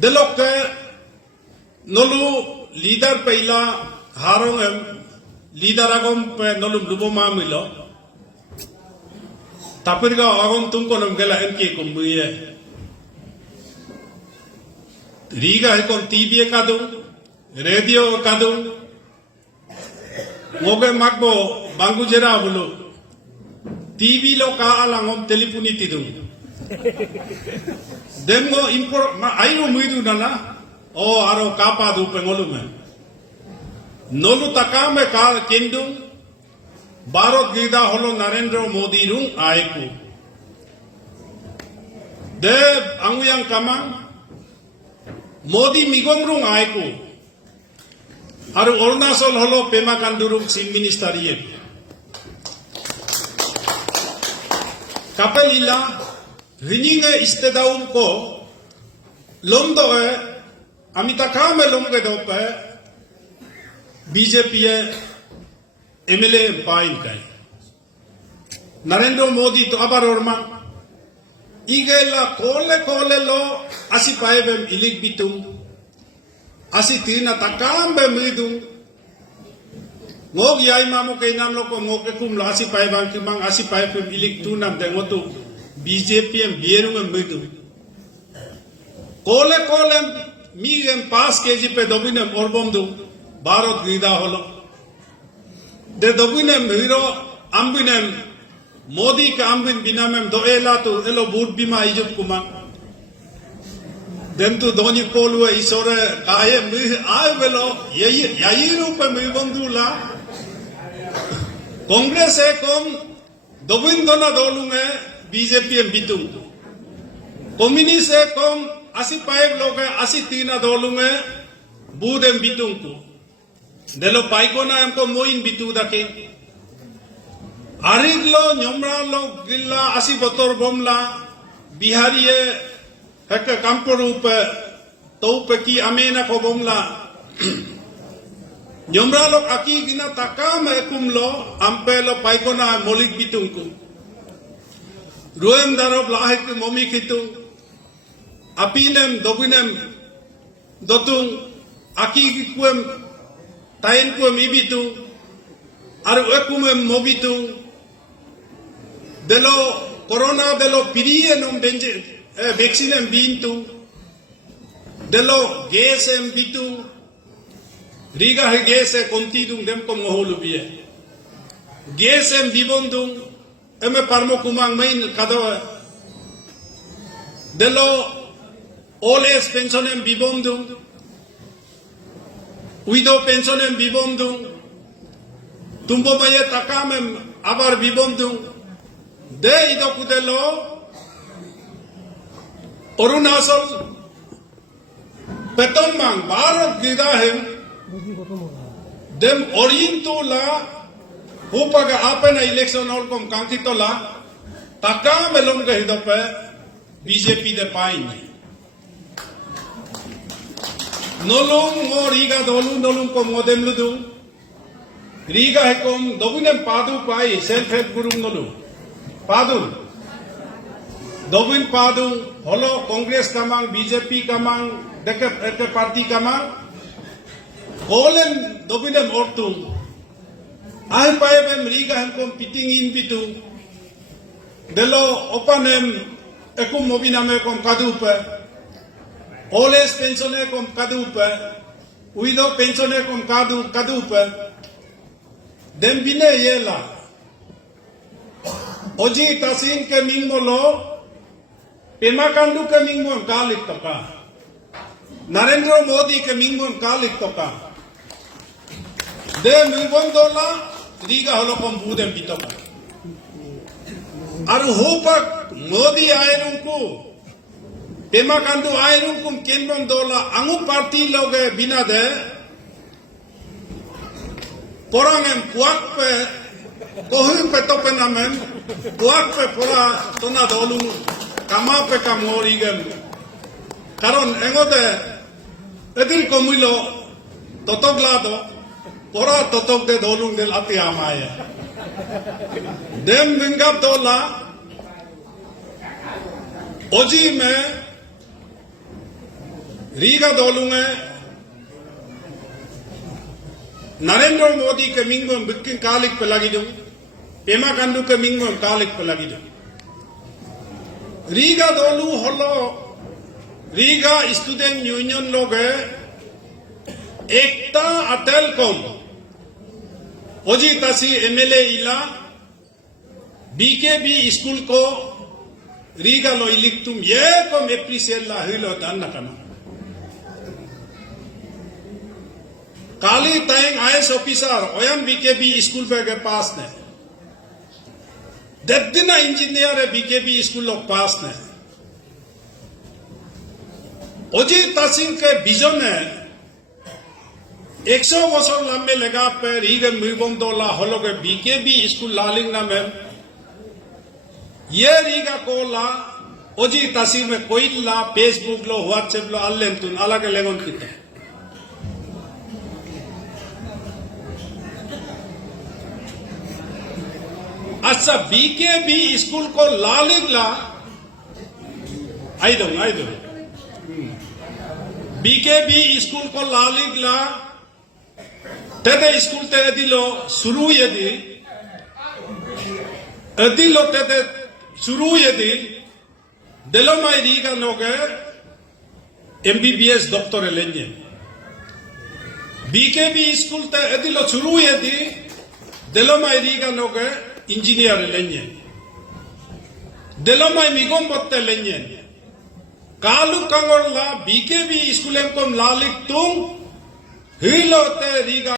delok ke nolu leader peila harong em leader agom pe nolu lubo mamilo tapir ga agom tum konom gela em ke kumbuye riga he kon TV kadu radio kadu ngoge magbo bangu jera bulu TV lo ka alangom teleponi tidung demgo import ma ayo muidu nana o aro kapa du pengolume nolu takame ka kendung Bharat gida holo Narendra Modi rung aiku de anguyang kamang Modi migom rung aiku aro Arunachal holo Pema Khandu rung chief minister ye kapelila ringinge istedaum ko lomdoe amita kame lomge dope BJP MLA pain kai Narendra Modi to abar orma igela kole lo asi paebem ilik bitum asi tina takambe midum ngog yai mamu kay nam lo ko ngok kum lo asi paebang kimang asi paebem ilik tunam dengotu BJP bierung midu kole migem pas kg pe dobinem orbom du Bharat gida holo de dobinem hiro ambinem Modi ka ambin binamem do ela tu elo bud bima ijup kuma dem tu doni polue isore kaye mi ay velo yayi rupe mi bondula Congress e kom dobindona dolunge BJP bitung Communist e kom asi paib loge asi tina dolunge budem bitung ku delo paikona amko moin bitu dake ariglo nyomra lo gilla asi botor bomla bihariye hek kamporup toupe ki amena ko bomla nyomra lo aki gina takam ekumlo ampelo paikona molik bitung ku Ruem darob lahik momi kitu apinem dobinem dotung aki kuem tain kuem ibitu aru ekumem mobitu delo corona delo pirie nom benje vaccine bintu delo gas bitu riga he gas konti dung dem ko moholu biye gas bibondung eme parmo kumang main kado delo all age pension bibondung widow pension bibondung tumbo maye takamem abar bibondung de ido kudelo Arunachal petomang Bharat gida hem dem orientola upaga apena election or kom kankitola takam elom ga hidope BJP de pain nolong riga dolung ko modem ludu riga hekom dobunem padu pai self help group nolu padu dobin padu holo Congress kamang BJP kamang deke party kamang kolen dobinem ortu ay paebem riga hankom piting in bitu delo opanem ekum mobiname kom kadupe oles pensione kom kadupe widow pensione kom kadupe dem bine yela oji tasin ke mingolo Pema Khandu ke mingom kalik toka Narendra Modi ke mingom kalik toka de mingom dola riga holo kom budem bitoka aru hopak Modi ayrunku Pema Khandu ayrunkum kenbom dola angu party loge bina de porangem kuak pe kohu pe topenamem kuak pe pora tona dolung kama pe kamorigem karon engote edir komulo totoglado pora totok de dolung del ati amaye dem ningap dola oji me Riga दोलुंगे Narendra Modi के मिंगम बिक्किन कालिक पेलागी दूं पेमा कांडू के मिंगम कालिक पेलागी दूं रीगा दोलू होलो Riga student union लोग एकता अटेल कौन ओजी तासी MLA इला BKB school को रीगा लो इलिक तुम ये को एप्रिशिएट ला हिलो दाना कना काली ताइंग आईएएस ऑफिसर ओयम बीकेबी स्कूल पे पास ने दद्दिना इंजीनियर है बीकेबी स्कूल लोग पास ने ओजी तासिंग के विजन है 100 বছর लंबे लगा पे रीगा मिर्बों दोला होलो के बीकेबी स्कूल लालिंग ना में ये रीगा को ला ओजी तासी में कोई ला फेसबुक लो व्हाट्सएप लो अल्लें तुन अलग लेगोन किता अच्छा बीकेबी स्कूल को लालिगला आई दो बीकेबी स्कूल को लालिगला तेरे स्कूल ते अदिलो शुरू यदि अदिलो तेरे शुरू यदि दिलो माई रीगा नोगे MBBS डॉक्टर लेंगे बीकेबी स्कूल ते अदिलो शुरू यदि दिलो माई रीगा नोगे इंजीनियर लेंगे दिलो माई मिगों बत्ते लेंगे कालू कंगोला बीकेबी स्कूल को लालिक तुम हिलो ते रीगा